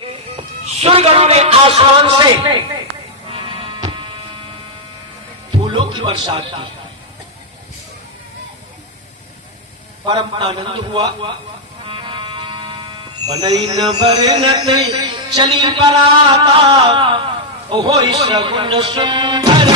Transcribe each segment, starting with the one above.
सूर्यगणों ने आसमान से फूलों की बरसात की, परम आनंद हुआ। बनई न बरनत चली बराता, ओहो सगुन सुंदर।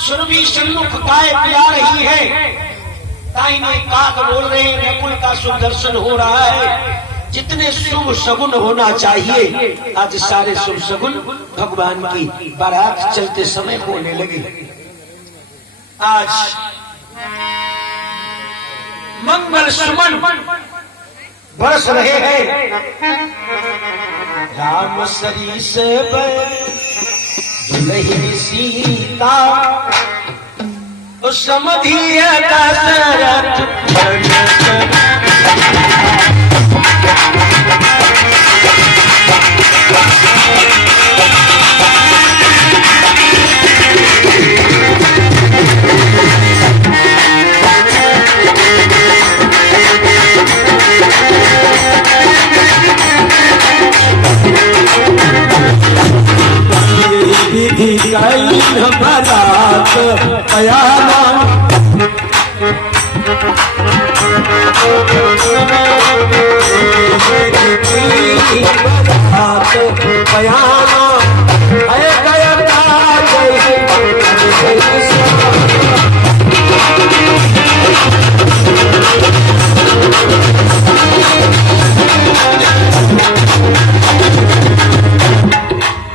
सुरभि सन्मुख गाय पिला रही है, दाहिने काक बोल रहे हैं, नकुल का सुदर्शन हो रहा है। जितने शुभ सगुन होना चाहिए आज सारे शुभ सगुन भगवान की बारात चलते समय होने लगे। आज मंगल सुमन बरस रहे हैं। राम सरीस दुल्ही सीता समधिय दशरथ। बरात पयाना पयाना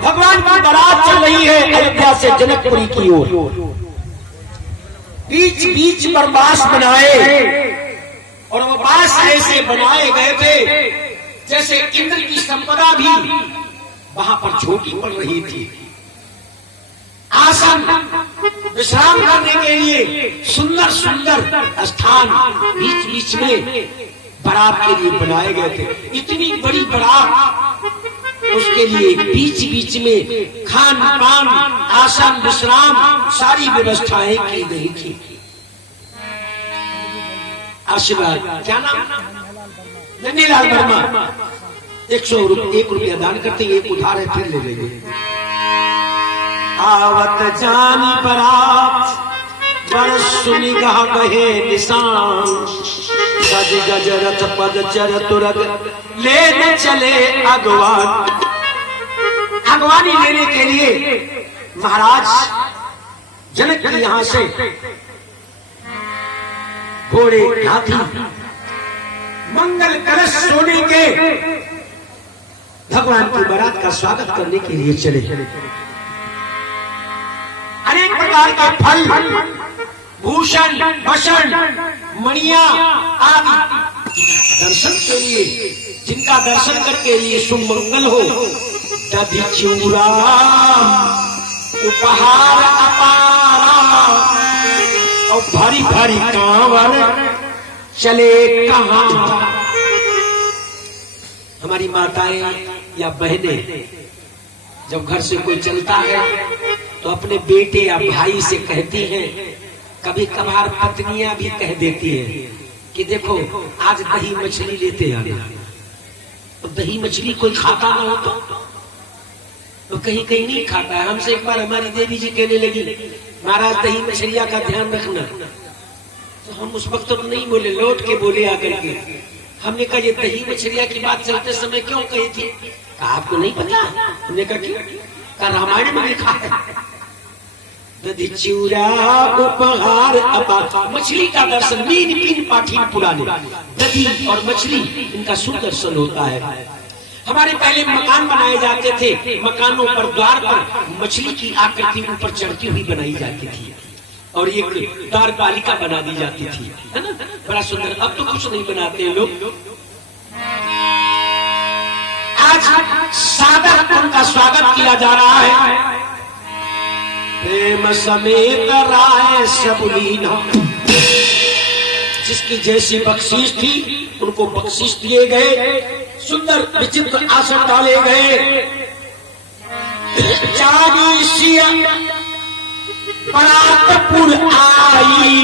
भगवान की बारात चल रही है अयोध्या से जनकपुरी की ओर। बीच बीच पर बांस बनाए और वो बांस ऐसे बनाए गए थे जैसे इंद्र की संपदा भी वहां पर छोटी पड़ रही थी। आसन विश्राम करने के लिए सुंदर सुंदर स्थान बीच बीच में बारात के लिए बनाए गए थे। इतनी बड़ी बारात, उसके लिए बीच बीच में खान पान आसन विश्राम सारी व्यवस्थाएं की गई थी। आशीर्वाद क्या नाम? नन्हीलाल वर्मा। 101 रुपया दान करते, एक उधार है फिर ले लेंगे। आवत जानी बरात बड़ सुनी गह कहे निशान, गज गज रथ पद चर तुरग ले चले अगवान। अगवानी लेने के लिए महाराज जनक के यहां से घोड़े हाथी मंगल कलश सोने के भगवान की बारात का स्वागत करने के लिए चले। अनेक प्रकार के फल भूषण भषण मणियां आदि दर्शन के लिए, जिनका दर्शन करके लिए शुभ मंगल हो। दधि चूरा उपहार अपारा और भारी भारी कांवर चले कहां हमारी माताएं या बहनें जब घर से कोई चलता है तो अपने बेटे या भाई से कहती हैं, कभी कभार पत्नियां भी कह देती हैं कि देखो आज दही मछली लेते आना। तो दही मछली कोई खाता ना हो तो कहीं कहीं नहीं खाता है। हमसे एक बार हमारी देवी जी कहने लगी, महाराज दही मछलिया का ध्यान रखना। तो हम उस वक्त तो नहीं बोले, लौट के बोले आकर के। हमने कहा ये दही मछलिया की बात चलते समय क्यों कही थी? कहा आपको नहीं पता? हमने कहा क्यों? कहा रामायण में लिखा है, दधी चूरा उपहार अपा। मछली का दर्शन मीन पीन पाठी पुराने, दधी और मछली इनका सुदर्शन होता है। हमारे पहले मकान बनाए जाते थे, मकानों पर द्वार पर मछली की आकृति ऊपर चढ़ती हुई बनाई जाती थी और एक द्वार पालिका बना दी जाती थी, है ना? बड़ा सुंदर। अब तो कुछ नहीं बनाते हैं लोग। आज सादर उनका स्वागत किया जा रहा है। प्रेम समेत राय सबलीना, जिसकी जैसी बख्शीश थी उनको बख्शीश दिए गए, सुंदर विचित्र आसन डाले गए। चालीसिया बरातपुर आई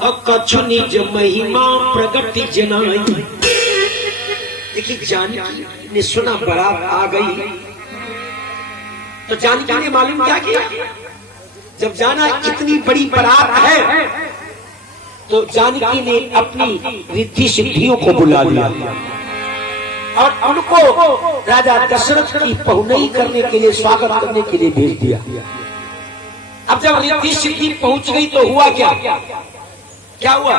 और कछु निज महिमा प्रगति जनाई। देखिए जानकी ने सुना बारात आ गई तो जानकी ने मालूम क्या किया? जब जाना इतनी बड़ी बारात है तो जानकी ने अपनी रिद्धि सिद्धियों को बुला लिया और उनको राजा दशरथ की पहुनई करने के लिए, स्वागत करने के लिए भेज दिया। अब जब रिद्धि सिद्धि पहुंच गई तो हुआ क्या? क्या हुआ?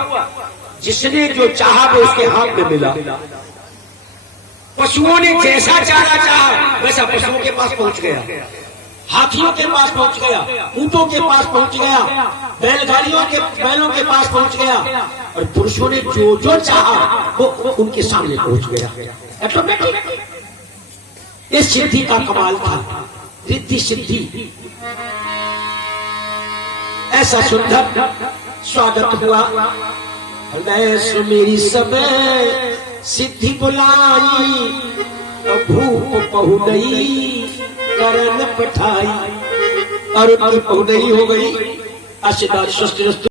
जिसने जो चाहा वो उसके हाथ में मिला। पशुओं ने जैसा चारा चाहा वैसा पशुओं के पास पहुंच गया, हाथियों के पास पहुंच गया, ऊंटों के पास पहुंच गया, बैलगाड़ियों के बैलों के पास पहुंच गया और पुरुषों ने जो जो चाहा वो उनके सामने पहुंच गया। ऑटोमेटिक। इस सिद्धि का कमाल था, रिद्धि सिद्धि। ऐसा सुंदर स्वागत हुआ। मेरी समय सिद्धि बुलाई, भूप पहुनई करन पठाई। और उनकी पहुनई हो गई। आशीर्वाद स्वस्थ